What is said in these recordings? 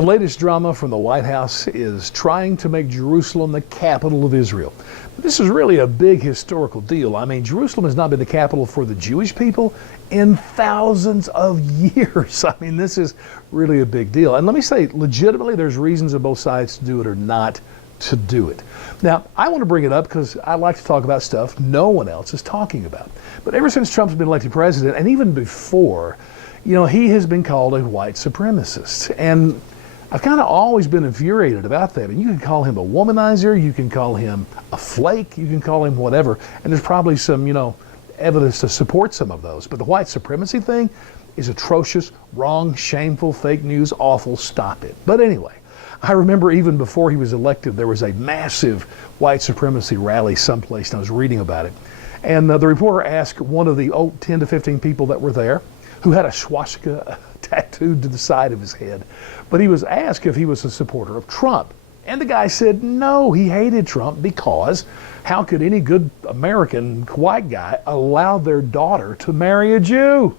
The latest drama from the White House is trying to make Jerusalem the capital of Israel. But this is really a big historical deal. I mean, Jerusalem has not been the capital for the Jewish people in thousands of years. I mean, this is really a big deal. And let me say, legitimately, there's reasons on both sides to do it or not to do it. Now, I want to bring it up because I like to talk about stuff no one else is talking about. But ever since Trump's been elected president, and even before, you know, he has been called a white supremacist. And I've kind of always been infuriated about that. And you can call him a womanizer, you can call him a flake, you can call him whatever. And there's probably some, you know, evidence to support some of those. But the white supremacy thing is atrocious, wrong, shameful, fake news, awful. Stop it. But anyway, I remember even before he was elected, there was a massive white supremacy rally someplace, and I was reading about it. And the reporter asked one of the 10 to 15 people that were there, who had a swastika tattooed to the side of his head. But he was asked if he was a supporter of Trump. And the guy said no, he hated Trump because how could any good American white guy allow their daughter to marry a Jew?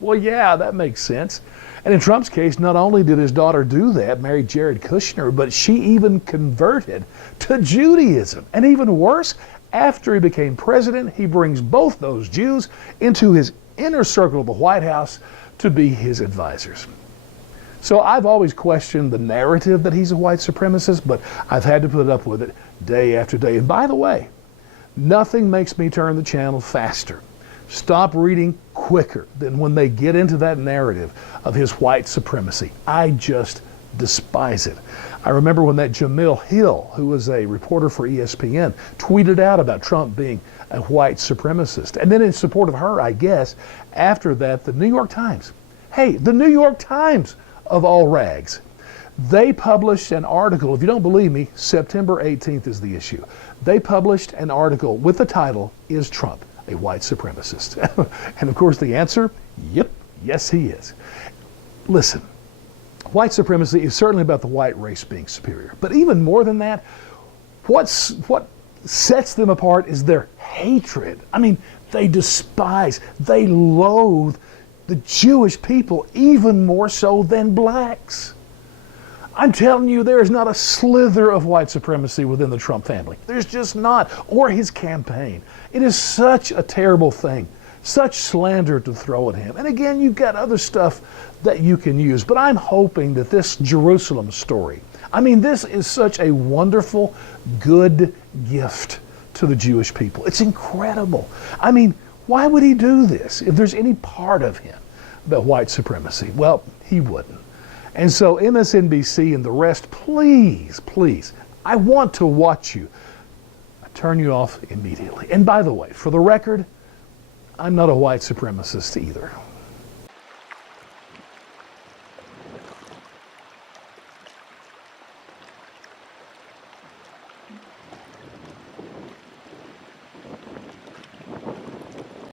Well, yeah, that makes sense. And in Trump's case, not only did his daughter do that, marry Jared Kushner, but she even converted to Judaism. And even worse, after he became president, he brings both those Jews into his inner circle of the White House to be his advisors. So I've always questioned the narrative that he's a white supremacist, but I've had to put up with it day after day. And by the way, nothing makes me turn the channel faster, stop reading quicker than when they get into that narrative of his white supremacy. I just despise it. I remember when that Jamil Hill, who was a reporter for ESPN, tweeted out about Trump being a white supremacist. And then in support of her, I guess, after that, the New York Times, hey, the New York Times of all rags, they published an article, if you don't believe me, September 18th is the issue. They published an article with the title, "Is Trump a white supremacist?" And of course the answer, yep, yes he is. Listen, white supremacy is certainly about the white race being superior. But even more than that, what sets them apart is their hatred. I mean, they despise, they loathe the Jewish people even more so than blacks. I'm telling you, there is not a slither of white supremacy within the Trump family. There's just not, or his campaign. It is such a terrible thing, such slander to throw at him. And again, you've got other stuff that you can use, but I'm hoping that this Jerusalem story, I mean, this is such a wonderful, good gift to the Jewish people. It's incredible. I mean, why would he do this if there's any part of him about white supremacy? Well, he wouldn't. And so MSNBC and the rest, please, please, I want to watch you. I turn you off immediately. And by the way, for the record, I'm not a white supremacist either.